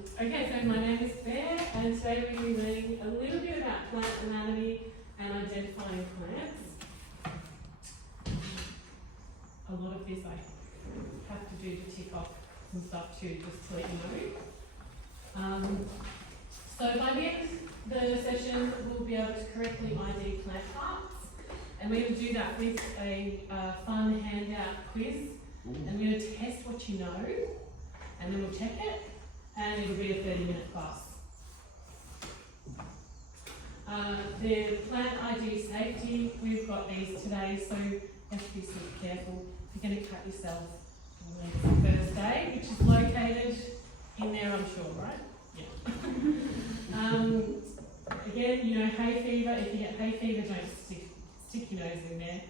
Okay, so my name is Claire, and today we're going to be learning a little bit about plant anatomy and identifying plants. A lot of this I have to do to tick off some stuff too, just to let you know. So by the end of the session, we'll be able to correctly ID plant parts, and we're going to do that with a fun handout quiz, and we're going to test what you know, and then we'll check it. And it'll be a 30-minute class. The plant ID safety, we've got these today, so you have to be super careful. You're going to cut yourself on the first day, which is located in there, I'm sure, right? Yeah. Again, you know, hay fever. If you get hay fever, don't stick your nose in there.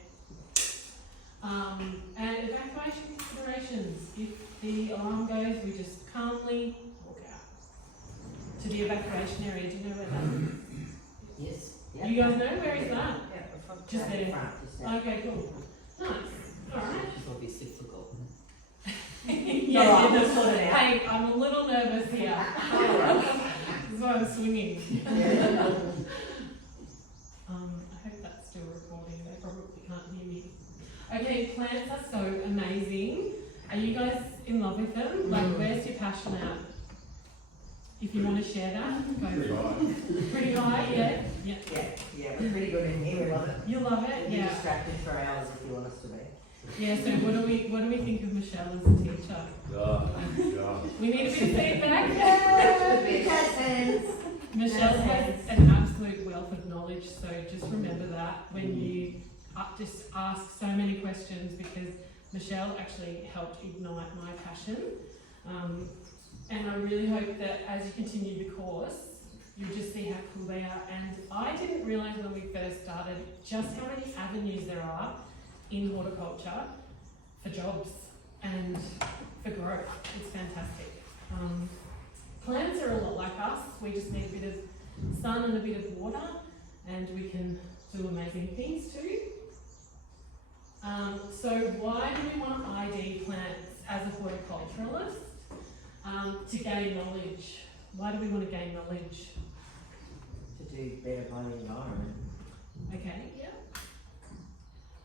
And evacuation considerations. If the alarm goes, we just calmly to the evacuation area. Do you know where that is? Yes. Yeah. You guys know where is that? Yeah, just there. Okay, cool. Nice. Alright. It's obviously forgotten. Yeah, that's what it is. Hey, I'm a little nervous here. That's why I'm swinging. Yeah. I hope that's still recording. They probably can't hear me. Okay, plants are so amazing. Are you guys in love with them? Like, where's your passion at? If you want to share that, go Pretty high. Pretty high, yeah. Yeah, we're pretty good in here, we love it. You love it, We'll be yeah. distracted for hours if you want us to be. Yeah, so what do we think of Michelle as a teacher? Yeah. We need a bit of feedback. Big cousins. Michelle has an absolute wealth of knowledge, so just remember that when you just ask so many questions, because Michelle actually helped ignite my passion. And I really hope that as you continue the course, you'll just see how cool they are. And I didn't realise when we first started just how many avenues there are in horticulture for jobs and for growth. It's fantastic. Plants are a lot like us. We just need a bit of sun and a bit of water, and we can do amazing things too. So why do we want to ID plants as a horticulturalist? To gain knowledge. Why do we want to gain knowledge? To do better by the environment. Okay, yeah.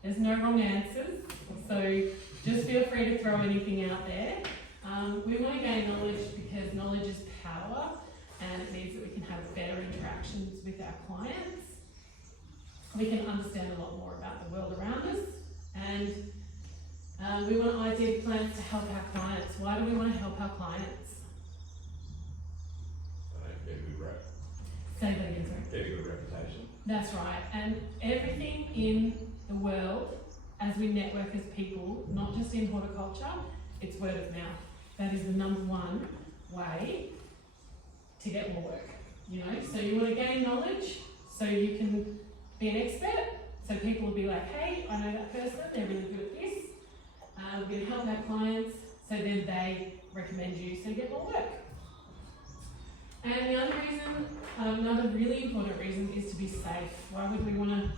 There's no wrong answers, so just feel free to throw anything out there. We want to gain knowledge because knowledge is power, and it means that we can have better interactions with our clients. We can understand a lot more about the world around us, and we want to ID plants to help our clients. Why do we want to help our clients? Get a good rep. Say that again, sorry. Get a good reputation. That's right. And everything in the world, as we network as people, not just in horticulture, it's word of mouth. That is the number one way to get more work. You know, so you want to gain knowledge so you can be an expert. So people will be like, hey, I know that person, they're really good at this. We're going to help our clients, so then they recommend you, so you get more work. And the other reason, another really important reason, is to be safe. Why would we want to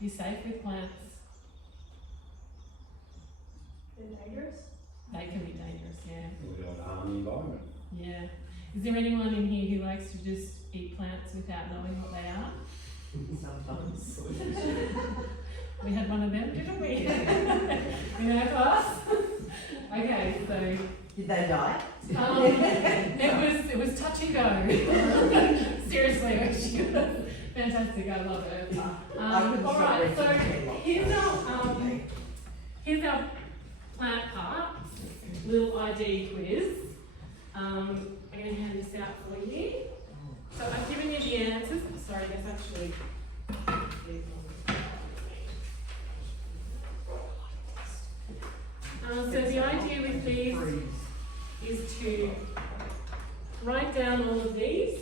be safe with plants? They're dangerous? They can be dangerous, yeah. We don't harm the environment. Yeah. Is there anyone in here who likes to just eat plants without knowing what they are? Sometimes. We had one of them, didn't we? In our class? Okay, so Did they die? it was touch and go. Seriously, she was fantastic. I love it. All right, so here's our plant parts little ID quiz. I'm going to hand this out for you. So I've given you the answers. Sorry, there's actually these ones. So the idea with these is to write down all of these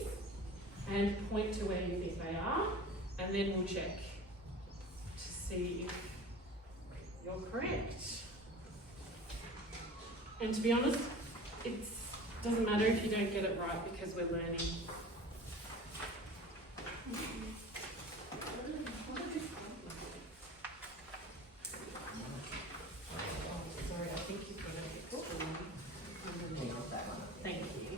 and point to where you think they are, and then we'll check to see if you're correct. And to be honest, it doesn't matter if you don't get it right because we're learning. Sorry, I think you've got an extra one. Thank you.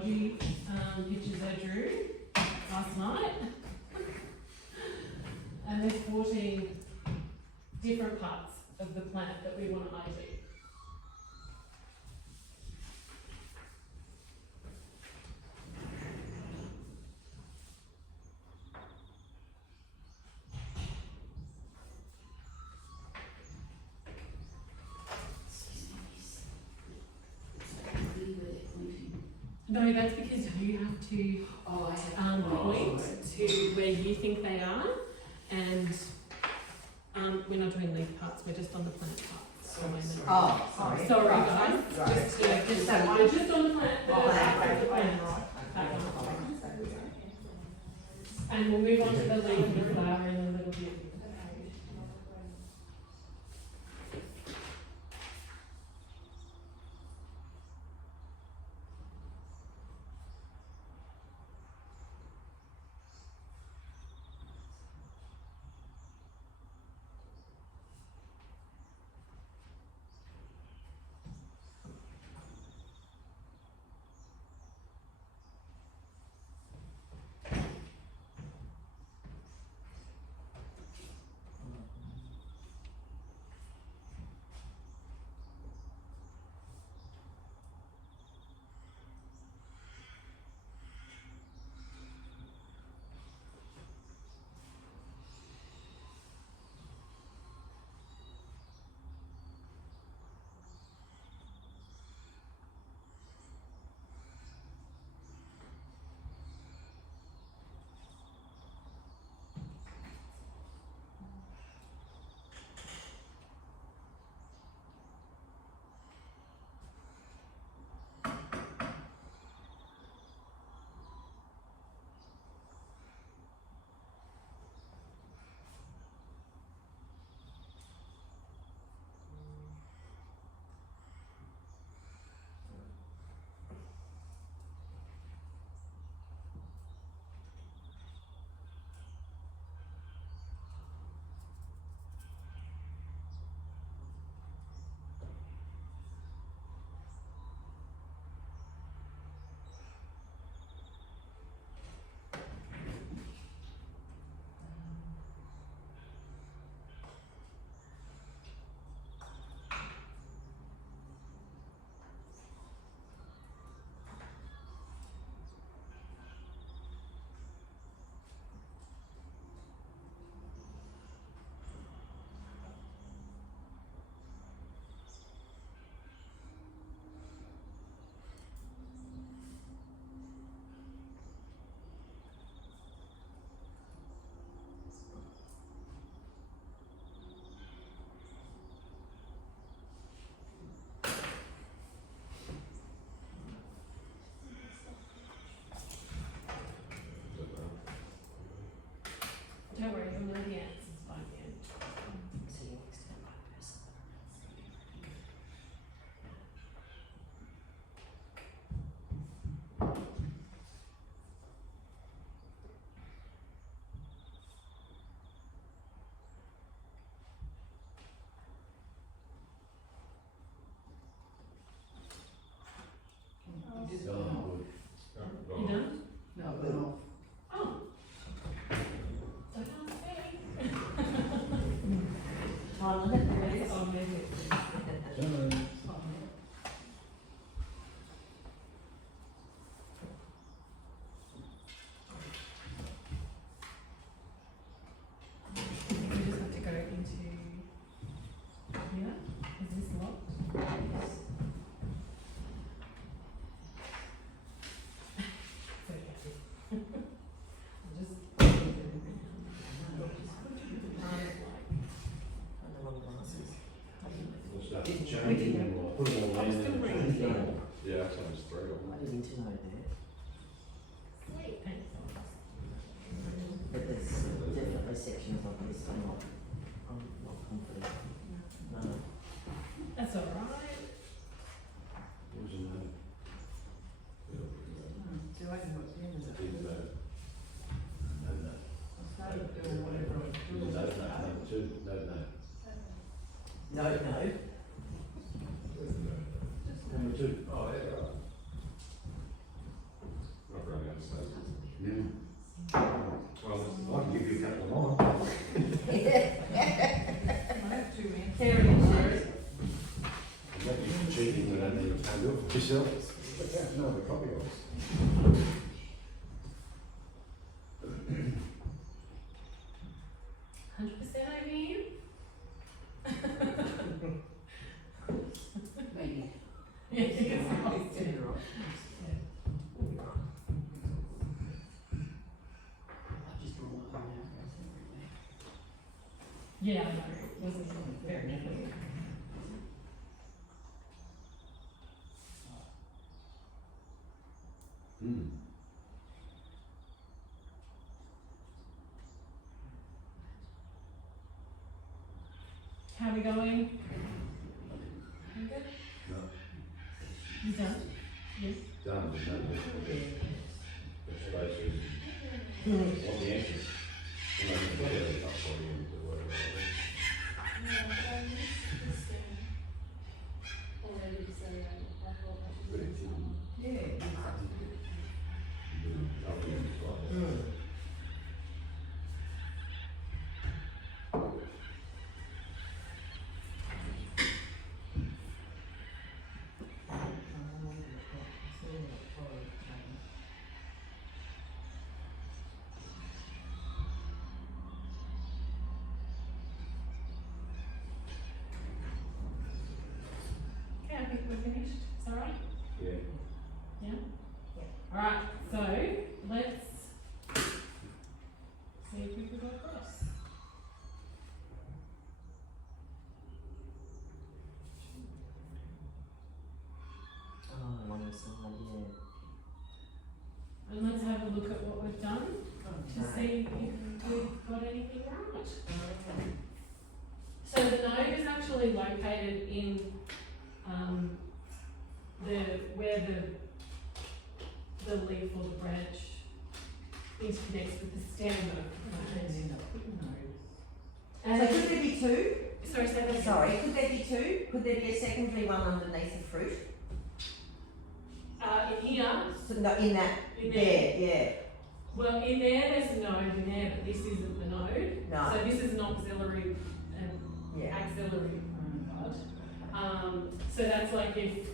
dodgy pictures I drew last night. And there's 14 different parts of the plant that we want to ID. No, that's because you have to point to where you think they are, and we're not doing leaf parts, we're just on the plant parts. Oh, sorry. Sorry Right. guys, Right. just, yeah, just, That one? we're just on the plant, the Oh, back right, of the right, plant. That one. And we'll move on to the leaf and the flower in a little bit. Don't worry, you'll know the answers by the end. So you're next to the right person. You done? No, no. Oh. So can't see. Time limit, there it is. Oh, maybe it's. We just have to go into here. Is this locked? Yes. It's okay. I'll just. And the wrong glasses. Changing them or put them all I'm in still and reading. change them. Yeah, that's only three of them. I didn't know that, Thanks. but there's definitely sections of this I'm not confident. No. That's all right. What was your name? So I can put in as a Did that. No, no. I started doing whatever I was doing. No, no, number two, no, no. No, no. Number two. Oh, yeah, right. Michelle? No, the copy of. 100% over here? Maybe. Yeah, it's You're right. I've just drawn my own address everywhere. Yeah, I know. It wasn't very clear. Hmm. How are we going? You good? No, You done? Yes. done, there's no the spaces, what the answers. You know, the details up for you, or whatever. But it's in, Yeah. up in the slide. Mm. Okay, I think we're finished. Is that right? Yeah. Yeah? Alright, so let's see if we can go across. Oh, one side, yeah. And let's have a look at what we've done to see if we've got anything right. So the node is actually located in where the leaf or the branch interconnects with the stem of the And plant. then I put notes. And So could there be two? sorry, say that again. Sorry, could there be two? Could there be a secondary one underneath the fruit? In here, So, no, in that, in there. there, yeah. Well, in there, there's a node in there, but this isn't the node. No, So this is an auxiliary yeah. axillary bud. So that's like if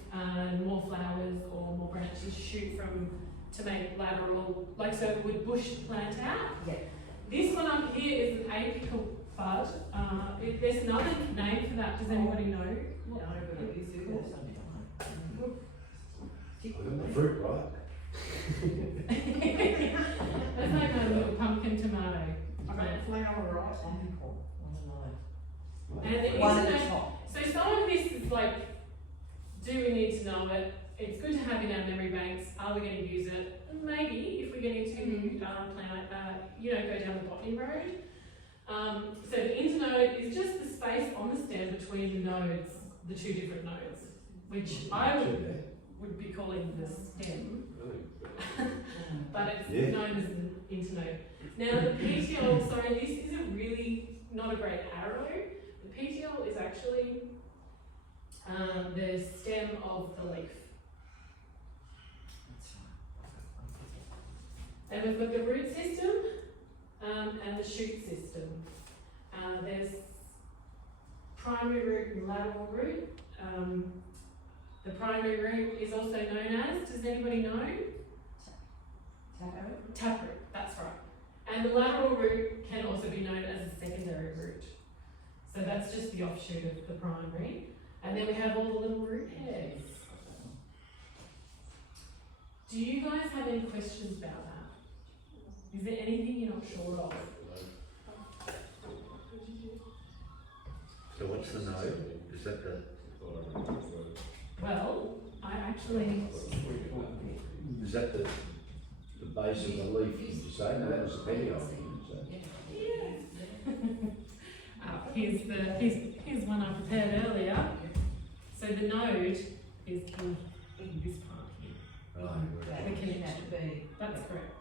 more flowers or more branches shoot from to make lateral, like so it would bush the plant out. Yeah. This one up here is an apical bud. There's another name for that. Does anybody know? No, but it is in there. I got the fruit right. That's like a little pumpkin tomato. I got a flower right on the Apical, I don't know. And it One is at a- the top. So some of this is like, do we need to know it? It's good to have in our memory banks. Are we going to use it? Maybe if we're getting to go down the botany road. So the internode is just the space on the stem between the nodes, the two different nodes, which I would be calling the stem, but it's Yeah. known as the internode. Now the petiole, sorry, this is a really not a great arrow. The petiole is actually the stem of the leaf. And we've got the root system and the shoot system. There's primary root and lateral root. The primary root is also known as, does anybody know? Taproot, that's right. And the lateral root can also be known as a secondary root. So that's just the offshoot of the primary. And then we have all the little root hairs. Do you guys have any questions about that? Is there anything you're not sure of? So what's the node? Is that the, Well, I actually, is that the base of the leaf, did you say? No, that was the petiole, didn't you say? here's one I prepared earlier. So the node is in this part here. Right. The connection. That's correct.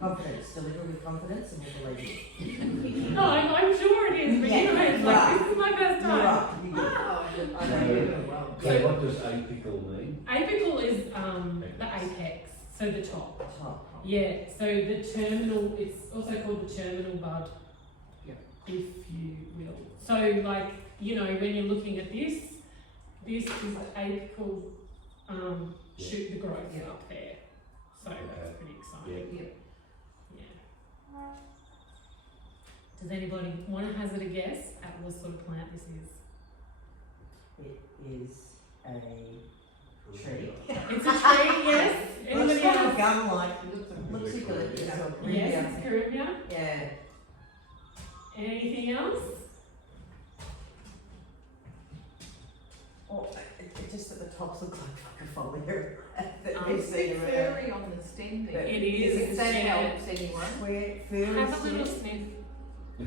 Confidence, deliver with confidence and we'll believe you. No, I'm sure it is, but Yeah, you know, it's like, right. this is my first You're time. right, you're good. I know you do well. So what does apical mean? Apical is the apex, so the top. Top. Yeah, so the terminal, it's also called the terminal bud, Yeah. if you will. So like, you know, when you're looking at this, this is apical shoot the growth Yeah. up there. So that's pretty exciting. Yeah. Does anybody want to hazard a guess at what sort of plant this is? It is a tree. It's a tree, yes. Anybody Looks kind of else? gum-like. Is Looks it eucalyptus or Yes, Corinthia. it's Caribbean. Yeah. Anything else? Or it just at the tops look like a foliar. that we've It's seen a bit around. furry on the stem there. But It is, If that yeah. helps anyone. Where furry Have a little sniff. sniff. I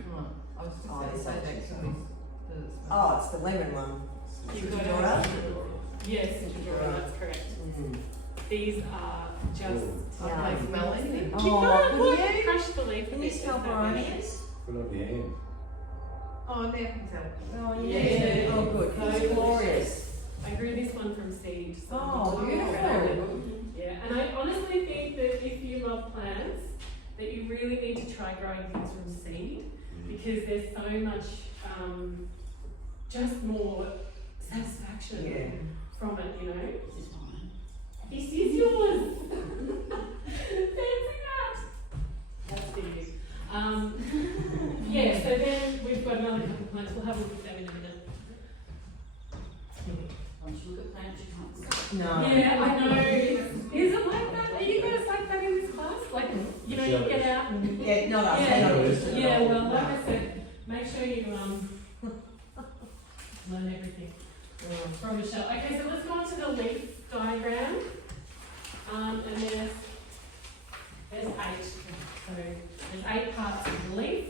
was Oh, just it's going to say like that that. could be the. Oh, it's the lemon one. You've got Dora? Yes, Dora, that's correct. Mm. These are just. Can I smell anything? You Oh, can't can look, you? crush the leaf. Can you smell brownies? Put it on your hand. Oh, now I can tell. Oh, Yeah. yeah. Oh, good. So It's glorious. I grew this one from seed. So Oh, beautiful. Yeah, and I honestly think that if you love plants, that you really need to try growing things from seed because there's so much just more satisfaction Yeah. from it, you know. This is yours. Fancy that. That's big. Yeah, so then we've got another couple of plants. We'll have a look at them in a minute. Once you look at plants, you can't see. No. Yeah, I know. Is it like that? Are you guys like that in this class? Like, you know, you get out and Yeah, not us. Yeah, not us. yeah, well, like I said, make sure you learn everything from Michelle. Okay, so let's go on to the leaf diagram. And there's 8. So there's 8 parts of the leaf.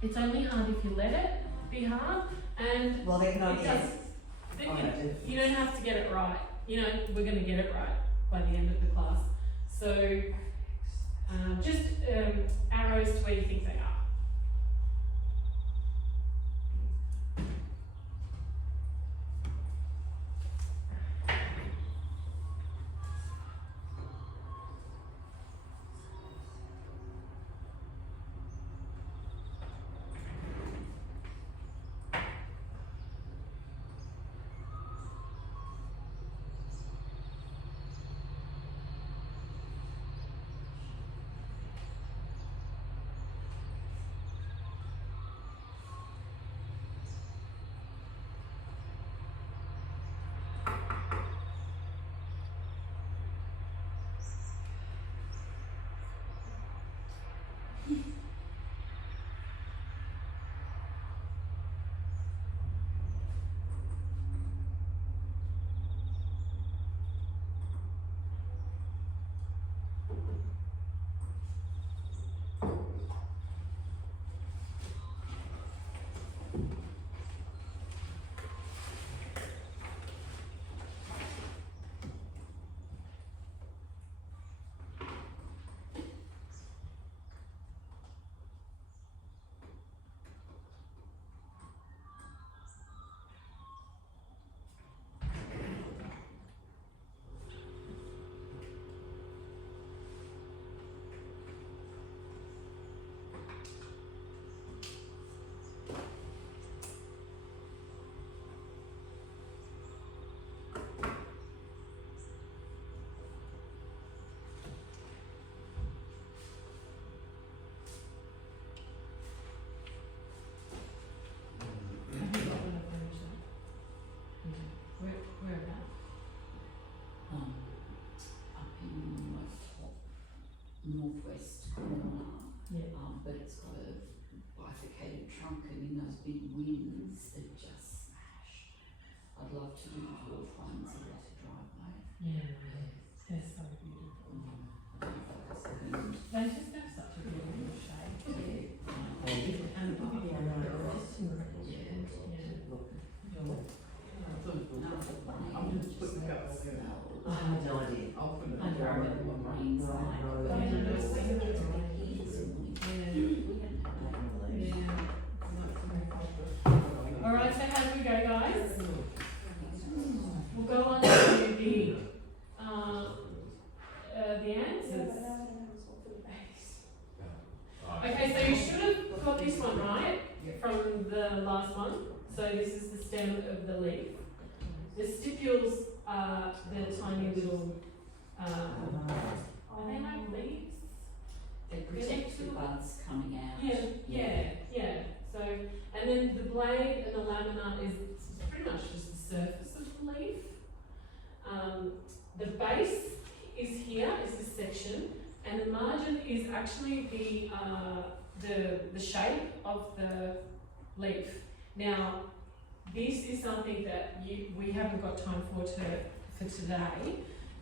It's only hard if you let it be hard, and Well, they're not it yet. does. Oh, no, You don't have to get it right. You know, we're going to get it right by the end of the class. So just arrows to where you think they are. Where about? Up in like top northwest corner. Yeah. But it's got a bifurcated trunk, and in those big winds, it just smash. I'd love to do dwarf ones that are to drive by. Yeah, they're so beautiful. They just have such a beautiful shape. And Yeah, I know. I'm just putting it up there. I have no idea. I'll put it I up. know. Alright, so how do we go, guys? We'll go on to the answers. Okay, so you should have got this one right from the last one. So this is the stem of the leaf. The stipules are the tiny little, are they like leaves? They protect the buds coming out. Yeah. So, and then the blade and the lamina is pretty much just the surface of the leaf. The base is here, is this section, and the margin is actually the shape of the leaf. Now, this is something that we haven't got time for today,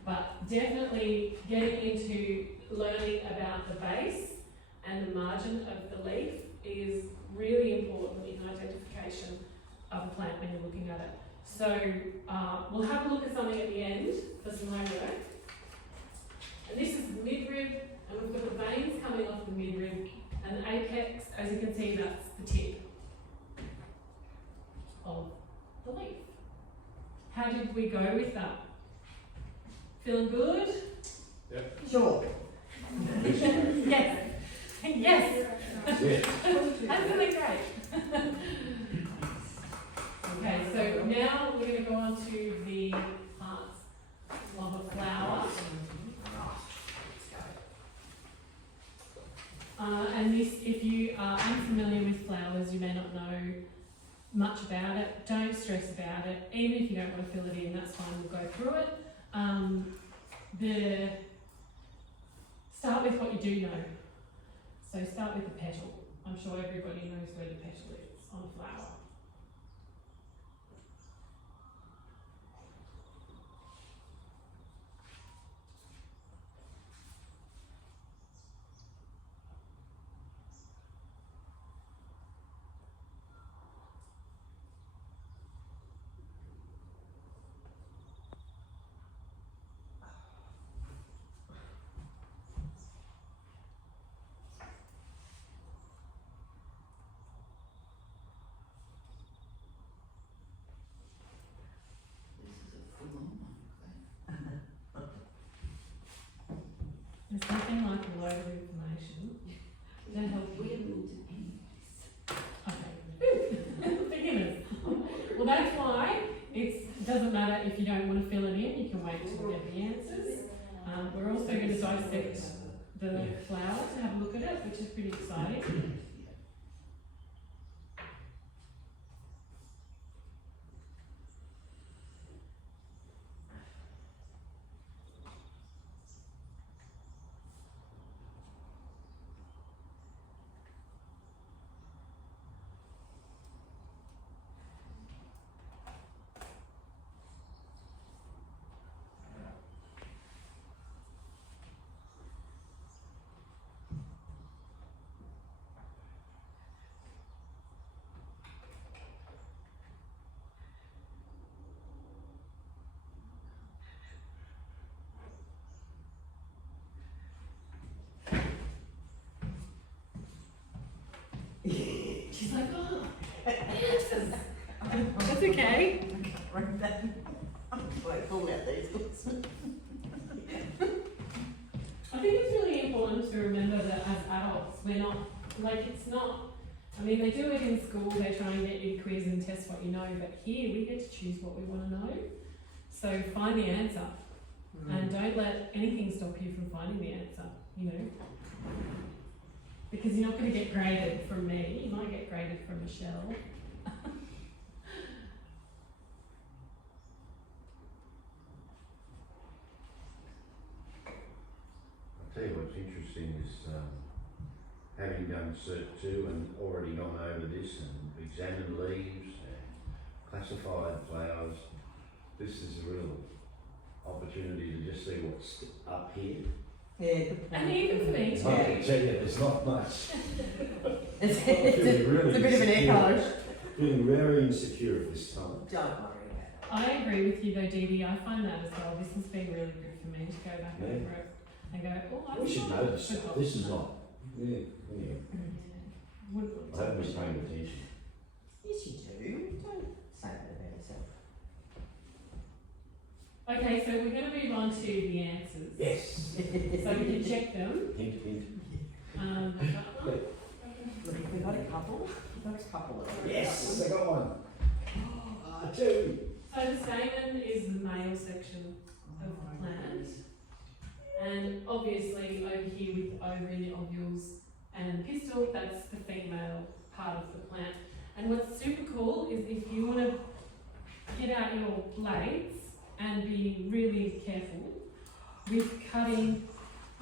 but definitely getting into learning about the base and the margin of the leaf is really important in identification of a plant when you're looking at it. So we'll have a look at something at the end for some homework. And this is the midrib, and we've got the veins coming off the midrib, and the apex, as you can see, that's the tip of the leaf. How did we go with that? Feeling good? Sure. Yes. Yes. Yeah. That's really great. Okay, so now we're going to go on to the parts of a flower. And this, if you are unfamiliar with flowers, you may not know much about it. Don't stress about it. Even if you don't want to fill it in, that's fine, we'll go through it. Start with what you do know. So start with the petal. I'm sure everybody knows where the petal is on a flower. There's nothing like a load of information. Don't help Where you. will the end? Okay. Beginners. Well, that's why it doesn't matter if you don't want to fill it in, you can wait till we get the answers. We're also going to dissect the flower to have a look at it, which is pretty exciting. She's like, oh, answers. That's okay. Right then. Wait, pull out these books. I think it's really important to remember that as adults, we're not, like, it's not, I mean, they do it in school, they try and get you to quiz and test what you know, but here we get to choose what we want to know. So find the answer, and don't let anything stop you from finding the answer, you know. Because you're not going to get graded from me, you might get graded from Michelle. I'll tell you what's interesting is having done Cert 2 and already gone over this and examined leaves and classified flowers, this is a real opportunity to just see what's up here. Yeah, good point. And even for me I too. can tell you there's not much. It's Feeling a bit of an echo. Feeling very insecure at this time. Don't worry about it. I agree with you though, Dee Dee, I find that as well. This has been really good for me to go back Yeah. over it and go, oh, I We should know this stuff. This is not. Yeah. Wouldn't I haven't been paying attention. Yes, you do. Don't say that about yourself. Okay, so we're going to move on to the answers. Yes. So we can check them. Hint, hint. That one. Look, we got a couple. We got a couple of them. Yes, I got one. obviously over here with the ovary, the ovules, and pistil, that's the female part of the plant. And what's super cool is if you want to get out your blades and be really careful with cutting,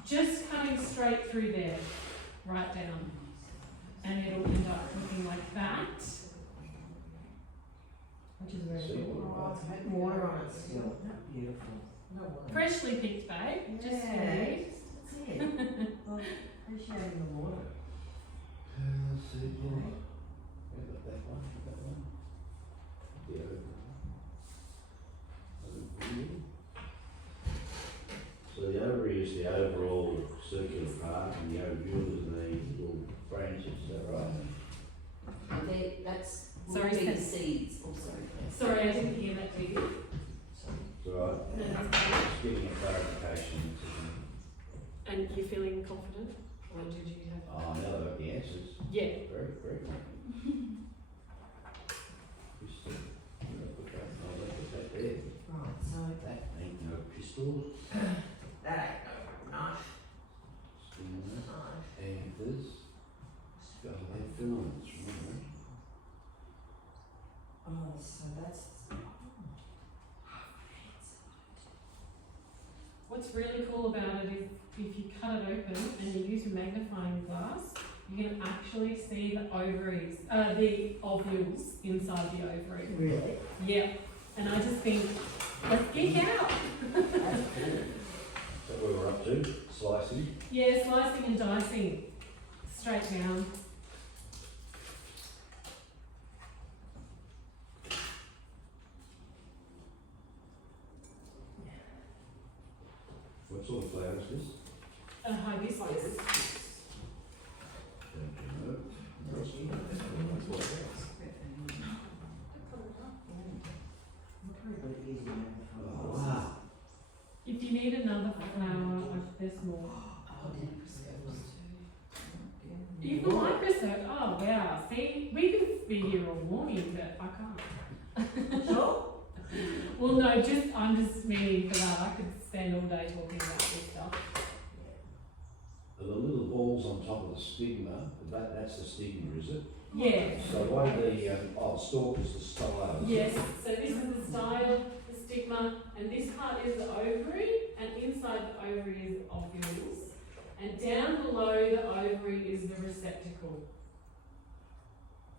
just cutting straight through there, right down. And it'll end up looking like that, which is very cool. Oh, it's had water on it still. Beautiful. No wonder. Freshly picked, babe, just for Yeah. you. That's it. Well, appreciating the water. Let's see, yeah, that one. Yeah. So the ovary is the overall circular part, and the ovule is the little branches, is that right? And that's Sorry, will be the Steph. seeds. Oh, sorry. Claire. Sorry, I didn't hear that, did you? Sorry. It's all right. No, that's fine. Just getting a clarification. And you're feeling confident? Or did you have? Oh, now I've got the answers. Yeah. Very, very good. Pistol. I'll put that there. Right, so That ain't no pistol. that ain't no knife. Skin Knife. anthers. Scarlet filaments, remember? Oh, so that's. What's really cool about it is if you cut it open and you use a magnifying glass, you can actually see the ovaries, the ovules inside the ovary. Really? Yeah. And I just think, let's geek out. That's cool. Is that where we're up to? Slicing? Yeah, slicing and dicing. Straight down. What sort of flower is this? A hibiscus. Don't you know? But it is Oh, wow. If you need another flower, there's more. Oh, microscopes too. Even a microscope. Oh wow. See, we could be here all morning, but I can't. Sure. Well, no, I'm just meaning for that. I could spend all day talking about this stuff. Are the little balls on top of the stigma, that's the stigma, is it? Yeah. So what are the, stalk is the style? Yes. So this is the style, the stigma, and this part is the ovary, and inside the ovary is the ovules, and down below the ovary is the receptacle.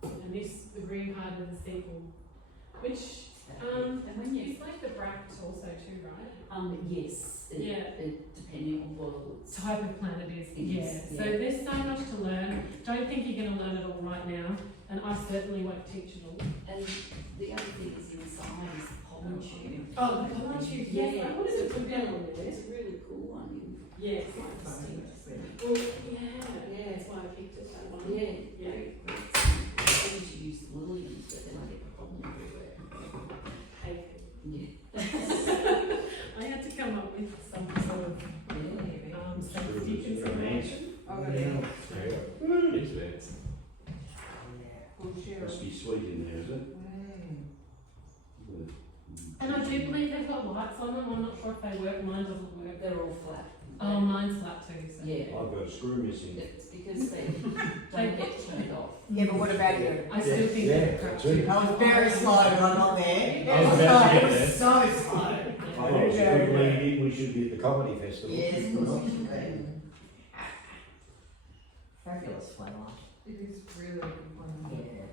And this, the green part is the sepal, which And when you, it's like the bract also too, right? yes, Yeah. depending on what it's. Type of plant it is. It Yeah. is, So yeah. there's so much to learn. Don't think you're going to learn it all right now, and I certainly won't teach it all. And the other thing is inside is the pollen tube. Oh, the pollen tube. Yes, I wanted to put that on there. It's a really cool one. Yes. Quite distinct. Well, yeah, that's why I picked it. That one. Yeah, Yeah. I used to use the Williams, but then I get the pollen everywhere. Hey. Yeah. I had to come up with some sort of safety consideration. Oh, yeah. It's there. We'll share. Must be sweet in there, is it? Mm. And I do believe they've got lights on them. I'm not sure if they work. Mine doesn't work. They're all flat. Oh, mine's flat too. So. Yeah. I've got a screw missing. It's because they don't get turned off. Yeah, but what about you? I still think Yeah, they're crap too. too. I was very slow when I got there. I was about to get It was there. so slow. I was quickly, we should be at the comedy festival. Yes, of course you should be. Fabulous flower. It is really wonderful. Yeah.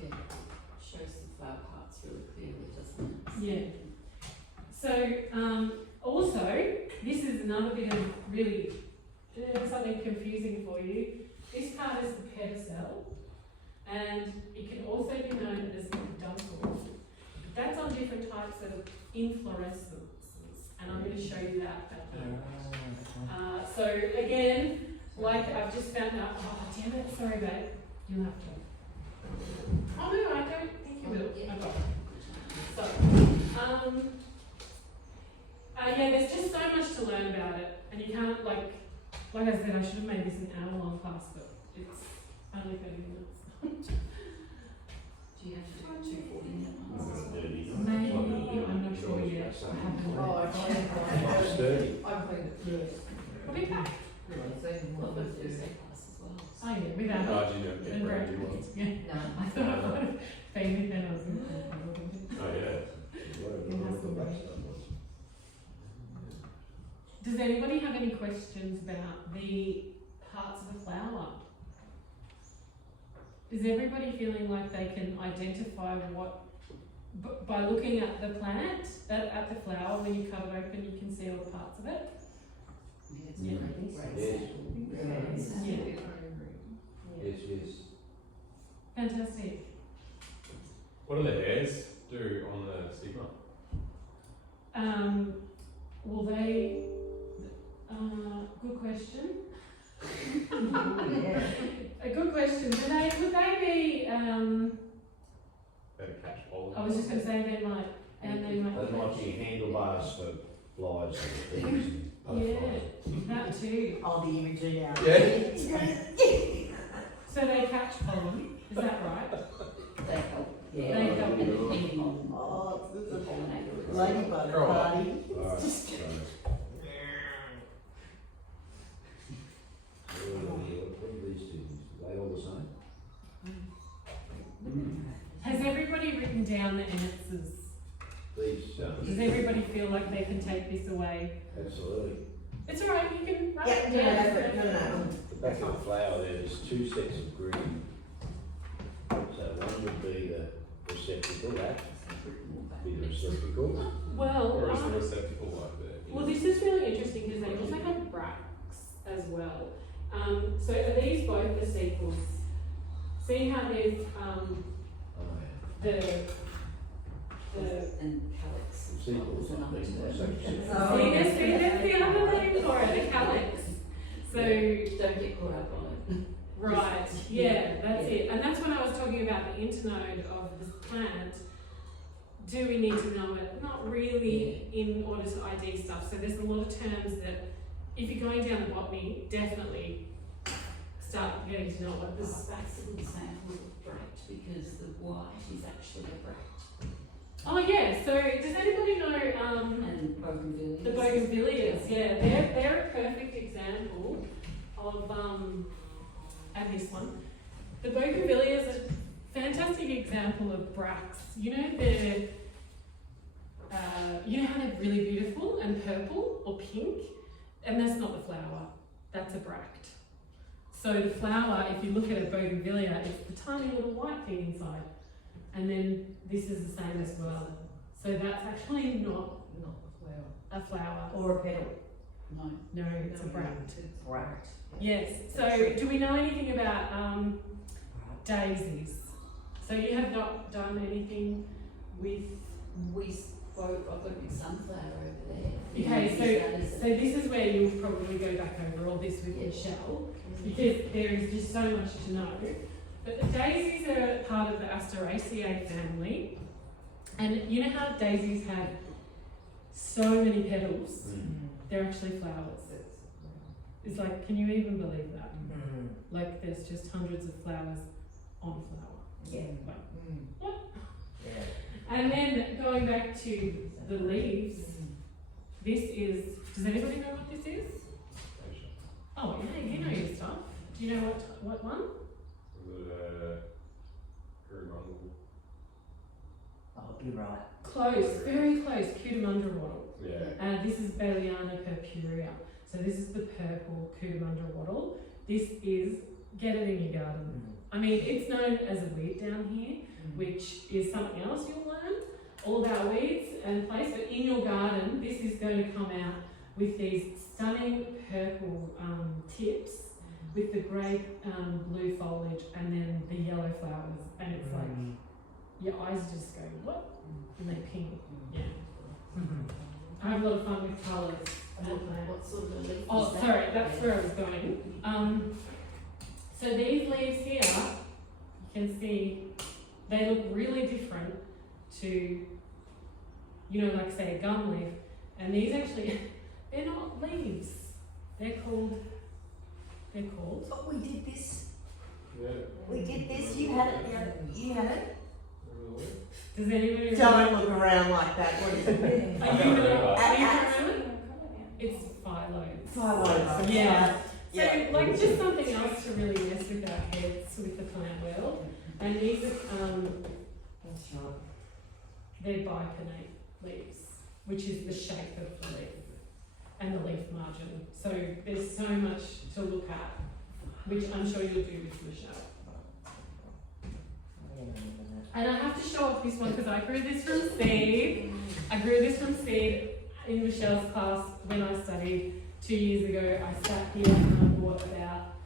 Yeah. Shows the flower parts really clearly, doesn't it? Yeah. So, also, this is another bit of really something confusing for you. This part is the pedicel, and it can also be known as the peduncle. That's on different types of inflorescences, and I'm going to show you that back here. So again, like I've just found out, oh damn it, sorry babe, you'll have to. Oh no, I don't think you will. Yeah. I got it. So, yeah, there's just so much to learn about it, and you can't like I said, I should have made this an hour-long class, but Yeah. No. I thought I might have been with them. I was Oh, yeah. Does anybody have any questions about the parts of a flower? Is everybody feeling like they can identify what, by looking at the plant, at the flower, when you cut it open, you can see all the parts of it? Yes. Yes. Yeah. Yes, yes. Fantastic. What do the hairs do on the stigma? Will they, good question. Yeah. A good question. Would they be, Better catch pollen. I was just going to say they might, and they might. They might be handlebars for flies and things. and Yeah, butterflies. that too. Oh, the imagery now. So they catch pollen, is that right? They help. Yeah. They help. And depending on Oh, the pollinator. ladybug Oh. party. Alright, so. What are these things? Are they all the same? Has everybody written down the answers? These, Does everybody feel like they can take this away? absolutely. It's alright, you can write Yeah, it no, down. no. The back of the flower there's two sets of green. So one would be the receptacle, that be the receptacle. Well, Or is the receptacle like that? well, this is really interesting because they also have bracts as well. So are these both the sepals? See how there's Oh, the And calyx. Sepals, is another I think, term. sepals. Oh, see, yeah. that's the other name for it, the calyx. So Don't get caught up on it. right, yeah, that's it. And that's when I was talking about the internode of this plant. Do we need to know it? Not really in order to ID stuff. So there's a lot of terms that if you're going down the botany, definitely start getting to know what This this. that's a good sample of bract because the white is actually a bract. Oh yeah, so does anybody know And bougainvillea. the bougainvilleas? Yeah, they're a perfect example of and this one. The bougainvillea is a fantastic example of bracts. You know you know how they're really beautiful and purple or pink, and that's not the flower. That's a bract. So the flower, if you look at a bougainvillea, it's the tiny little white thing inside, and then this is the same as well. So that's actually not a flower. Or a petal. No. No, it's a bract. Right. Yes. So do we know anything about daisies? So you have not done anything with. We spoke, I've got a big sunflower over there. Okay, Use so this is where you'll probably go back over all this with Michelle, because there is just so much to know. But the daisies are part of the Asteraceae family, and you know how daisies have so many petals? They're actually flowers. It's like, can you even believe that? Like, there's just hundreds of flowers on a flower. Yeah. What? Yeah. And then going back to the leaves, this is, does anybody know what this is? Oh, yeah, you know your stuff. Do you know what one? Is it coromandel? Oh, you're right. Close, very close, Cootamundra wattle. Yeah. This is Baliana purpurea. So this is the purple Cootamundra wattle. This is, get it in your garden. I mean, it's known as a weed down here, which is something else you'll learn all about weeds and place. But in your garden, this is going to come out with these stunning purple tips with the great blue foliage and then the yellow flowers. And it's like, your eyes just go, what? And they ping. Yeah. I have a lot of fun with colours. What sort of a leaf Oh, is that? sorry, that's where I was going. So these leaves here, you can see, they look really different to, you know, like say a gum leaf. And these actually, they're not leaves. They're called. But we did this. Yeah. We did this. You had it. You had it. Does anybody Don't look around like that. What is it? Are you gonna Axe. remember? It's phyllodes. Phyllodes. Yeah. So, Yeah. like, just something else to really mess with our heads with the plant world. And these are, That's right. they're bipinnate leaves, which is the shape of the leaf and the leaf margin. So there's so much to look at, which I'm sure you'll do with Michelle. I remember that. And I have to show off this one because I grew this from seed. I grew this from seed in Michelle's class when I studied 2 years ago. I sat here and I bought about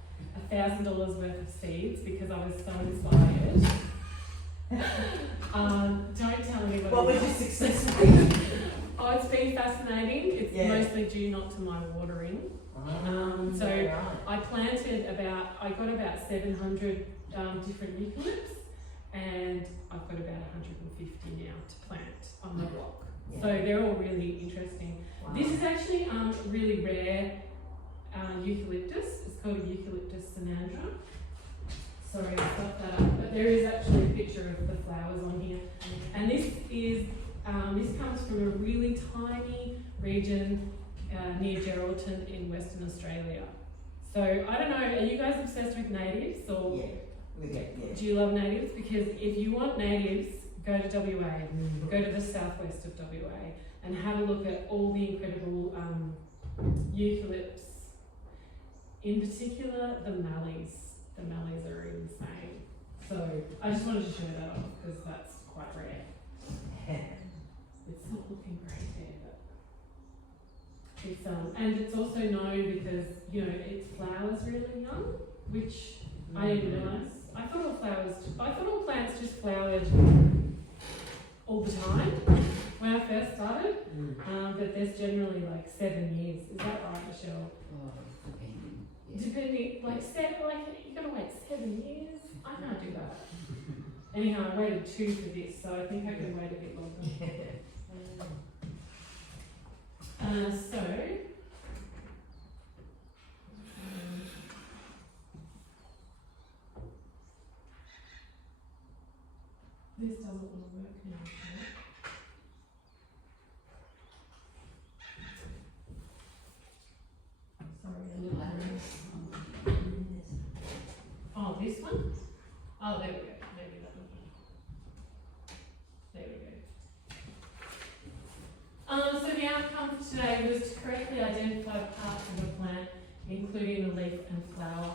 $1,000 worth of seeds because I was so inspired. Don't tell anybody. What was your success rate? Oh, it's been fascinating. It's Yeah. mostly due not to my watering. So right. I got about 700 different eucalypts, and I've got about 150 now to plant on the block. Yeah. So they're all really interesting. Wow. This is actually really rare eucalyptus. It's called a Eucalyptus sinandra. Sorry, I stuffed that up, but there is actually a picture of the flowers on here. And this comes from a really tiny region near Geraldton in Western Australia. So I don't know, are you guys obsessed with natives or Yeah. Yeah. do you love natives? Because if you want natives, go to WA, go to the southwest of WA and have a look at all the incredible eucalypts. In particular, the mallees. The mallees are insane. So I just wanted to show that off because that's quite rare. It's not looking great there, but it's and it's also known because it flowers really young, which I didn't realise. I thought all plants just flowered all the time when I first started. But there's generally like 7 years. Is that right, Michelle? Oh, depending. Yeah. Depending, you gotta wait 7 years. I can't do that. Anyhow, I waited 2 for this, so I think I can wait a bit longer. This doesn't want to work now. Okay? Sorry, I looked at it. Oh, this one? Oh, there we go. Maybe that one. There we go. So the outcome for today was to correctly identify parts of a plant, including the leaf and flower.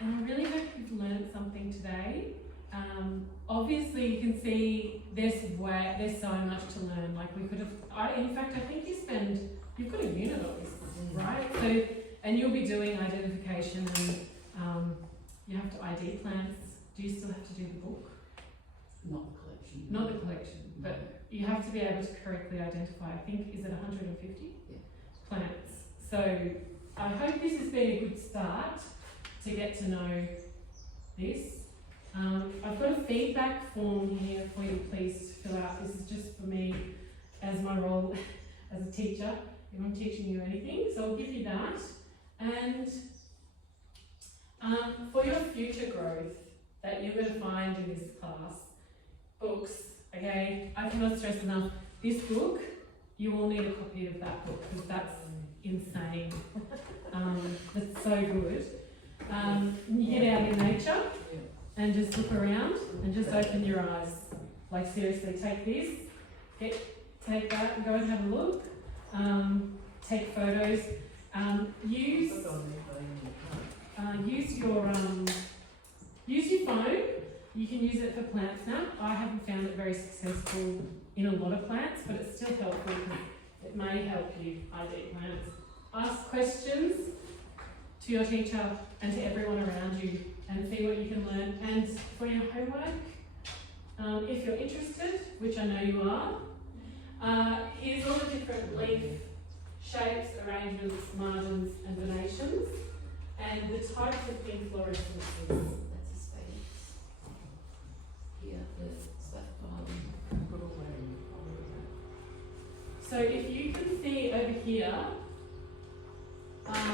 And I really hope you've learned something today. Obviously, you can see there's so much to learn. Like we could have. I think you've got a unit on this, right? So, and you'll be doing identification and you have to ID plants. Do you still have to do the book? Not the collection. Not the collection, but you have to be able to correctly identify. I think is it 150 plants. So I hope this has been a good start to get to know this. I've got a feedback form here for you, please fill out. This is just for me as my role as a teacher, if I'm teaching you anything, so I'll give you that. And for your future growth that you're going to find in this class, books, okay, I cannot stress enough, this book, you all need a copy of that book because that's insane. That's so good. You get out in nature and just look around and just open your eyes. Like seriously, take this, take that and go and have a look. Take photos. Use your phone. You can use it for PlantSnap. I haven't found it very successful in a lot of plants, but it's still helpful because it may help you ID plants. Ask questions to your teacher and to everyone around you and see what you can learn. And for your homework, if you're interested, which I know you are, here's all the different leaf shapes, arrangements, margins and venations, and the types of inflorescences. That's a space. Here, the stuff So if you can see over here,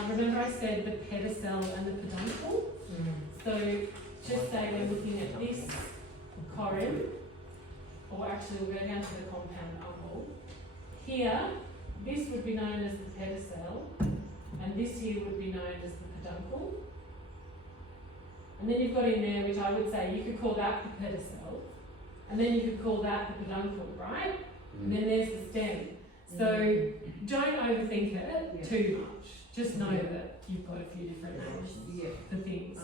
remember I said the pedicel and the peduncle? So just say we're looking at this corym, or actually we'll go down to the compound umbel. Here, this would be known as the pedicel, 'cell, and this here would be known as the peduncle. And then you've got in there, which I would say you could call that the pedicel, and then you could call that the peduncle, right? And then there's the stem. So don't overthink it too much. Just know that you've got a few different names Yeah. for things.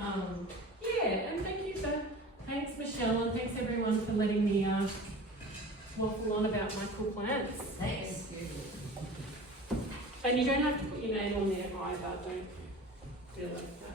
Oh. Yeah, and thanks Michelle, and thanks everyone for letting me waffle on about my cool plants. Thanks. And you don't have to put your name on there either, don't feel like that.